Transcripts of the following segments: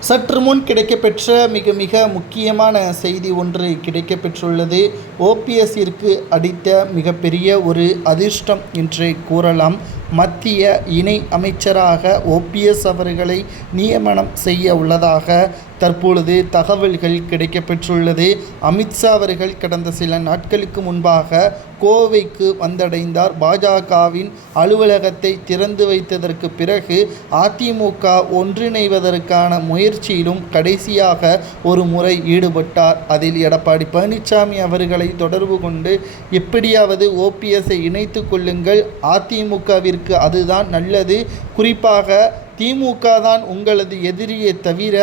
சற்று முன் கிடைக்கப்பெற்ற மிக மிக முக்கியமான செய்தி ஒன்று கிடைக்கப்பெற்றுள்ளது. ஓபிஎஸ்ஸிற்கு அடித்த மிகப்பெரிய ஒரு அதிர்ஷ்டம் என்றே கூறலாம். மத்திய இணை அமைச்சராக ஓபிஎஸ் அவர்களை நியமனம் செய்ய உள்ளதாக தற்பொழுது தகவல்கள் கிடைக்கப்பெற்றுள்ளது. அமித்ஷா அவர்கள் கடந்த சில நாட்களுக்கு முன்பாக கோவைக்கு வந்தடைந்தார். பாஜகவின் அலுவலகத்தை திறந்து வைத்ததற்கு பிறகு அதிமுக ஒன்றிணைவதற்கான முயற்சியிலும் கடைசியாக ஒரு முறை ஈடுபட்டார். அதில் எடப்பாடி பழனிசாமி அவர்களை தொடர்பு கொண்டு எப்படியாவது ஓபிஎஸ்ஸை இணைத்து கொள்ளுங்கள். அதிமுகவிற்கு அதுதான் நல்லது. குறிப்பாக திமுக தான் உங்களது எதிரியை தவிர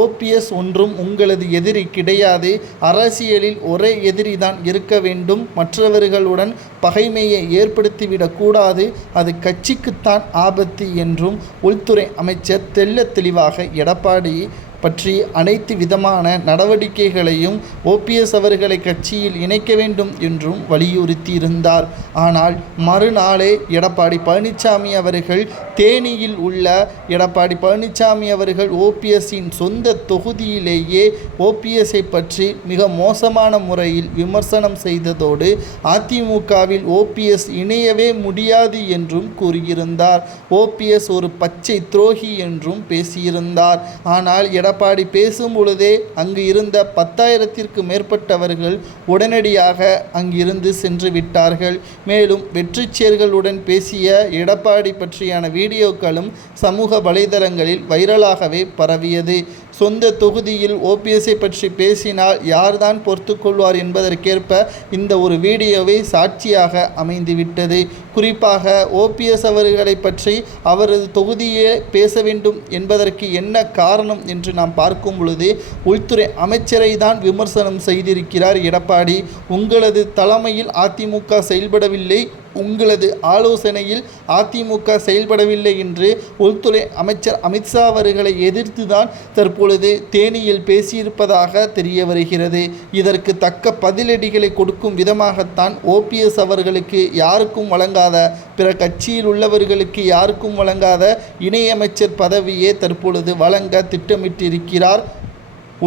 ஓபிஎஸ் ஒன்றும் உங்களது எதிரி கிடையாது. அரசியலில் ஒரே எதிரி தான் இருக்க வேண்டும். மற்றவர்களுடன் பகைமையை ஏற்படுத்திவிடக்கூடாது அது கட்சிக்குத்தான் ஆபத்து என்றும் உள்துறை அமைச்சர் தெள்ள தெளிவாக எடப்பாடி பற்றி அனைத்து விதமான நடவடிக்கைகளையும் ஓபிஎஸ் அவர்களை கட்சியில் இணைக்க வேண்டும் என்றும் வலியுறுத்தியிருந்தார். ஆனால் மறுநாளே எடப்பாடி பழனிசாமி அவர்கள் தேனியில் உள்ள எடப்பாடி பழனிசாமி அவர்கள் ஓபிஎஸ்ஸின் சொந்த தொகுதியிலேயே ஓபிஎஸ்ஸை பற்றி மிக மோசமான முறையில் விமர்சனம் செய்ததோடு அதிமுகவில் ஓபிஎஸ் இணையவே முடியாது என்றும் கூறியிருந்தார். ஓபிஎஸ் ஒரு பச்சை துரோகி என்றும் பேசியிருந்தார். ஆனால் எடப்பாடி பேசும் பொழுதே அங்கு இருந்த பத்தாயிரத்திற்கு மேற்பட்டவர்கள் உடனடியாக அங்கிருந்து சென்று விட்டார்கள். மேலும் வெற்றிச்சேர்களுடன் பேசிய எடப்பாடி பற்றியான வீடியோக்களும் சமூக வலைதளங்களில் வைரலாகவே பரவியது. சொந்த தொகுதியில் ஓபிஎஸ்ஐ பற்றி பேசினால் யார்தான் பொறுத்துக்கொள்வார் என்பதற்கேற்ப இந்த ஒரு வீடியோவை சாட்சியாக அமைந்துவிட்டது. குறிப்பாக ஓபிஎஸ் அவர்களை பற்றி அவரது தொகுதியே பேச வேண்டும் என்பதற்கு என்ன காரணம் என்று நாம் பார்க்கும் பொழுது உள்துறை அமைச்சரை தான் விமர்சனம் செய்திருக்கிறார் எடப்பாடி. உங்களது தலைமையில் அதிமுக செயல்படவில்லை. உங்களது ஆலோசனையில் அதிமுக செயல்படவில்லை என்று உள்துறை அமைச்சர் அமித்ஷா அவர்களை எதிர்த்து தான் தற்பொழுது தேனியில் பேசியிருப்பதாக தெரிய வருகிறது. இதற்கு தக்க பதிலடிகளை கொடுக்கும் விதமாகத்தான் ஓபிஎஸ் அவர்களுக்கு யாருக்கும் வழங்காத பிற கட்சியில் உள்ளவர்களுக்கு யாருக்கும் வழங்காத இணையமைச்சர் பதவியே தற்பொழுது வழங்க திட்டமிட்டிருக்கிறார்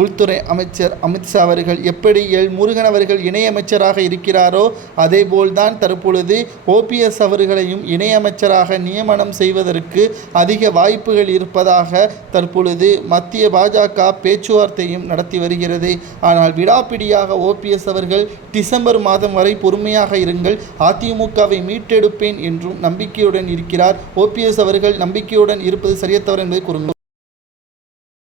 உள்துறை அமைச்சர் அமித்ஷா அவர்கள் எப்படி எல். முருகன் அவர்கள் இணையமைச்சராக இருக்கிறாரோ அதேபோல்தான் தற்பொழுது ஓபிஎஸ் அவர்களையும் இணையமைச்சராக நியமனம் செய்வதற்கு அதிக வாய்ப்புகள் இருப்பதாக தற்பொழுது மத்திய பாஜக பேச்சுவார்த்தையும் நடத்தி வருகிறது. ஆனால் விடாப்பிடியாக ஓபிஎஸ் அவர்கள் டிசம்பர் மாதம் வரை பொறுமையாக இருங்கள் அதிமுகவை மீட்டெடுப்பேன் என்றும் நம்பிக்கையுடன் இருக்கிறார். ஓபிஎஸ் அவர்கள் நம்பிக்கையுடன் இருப்பது சரியத்தவர் என்பதை கூறுங்கள்.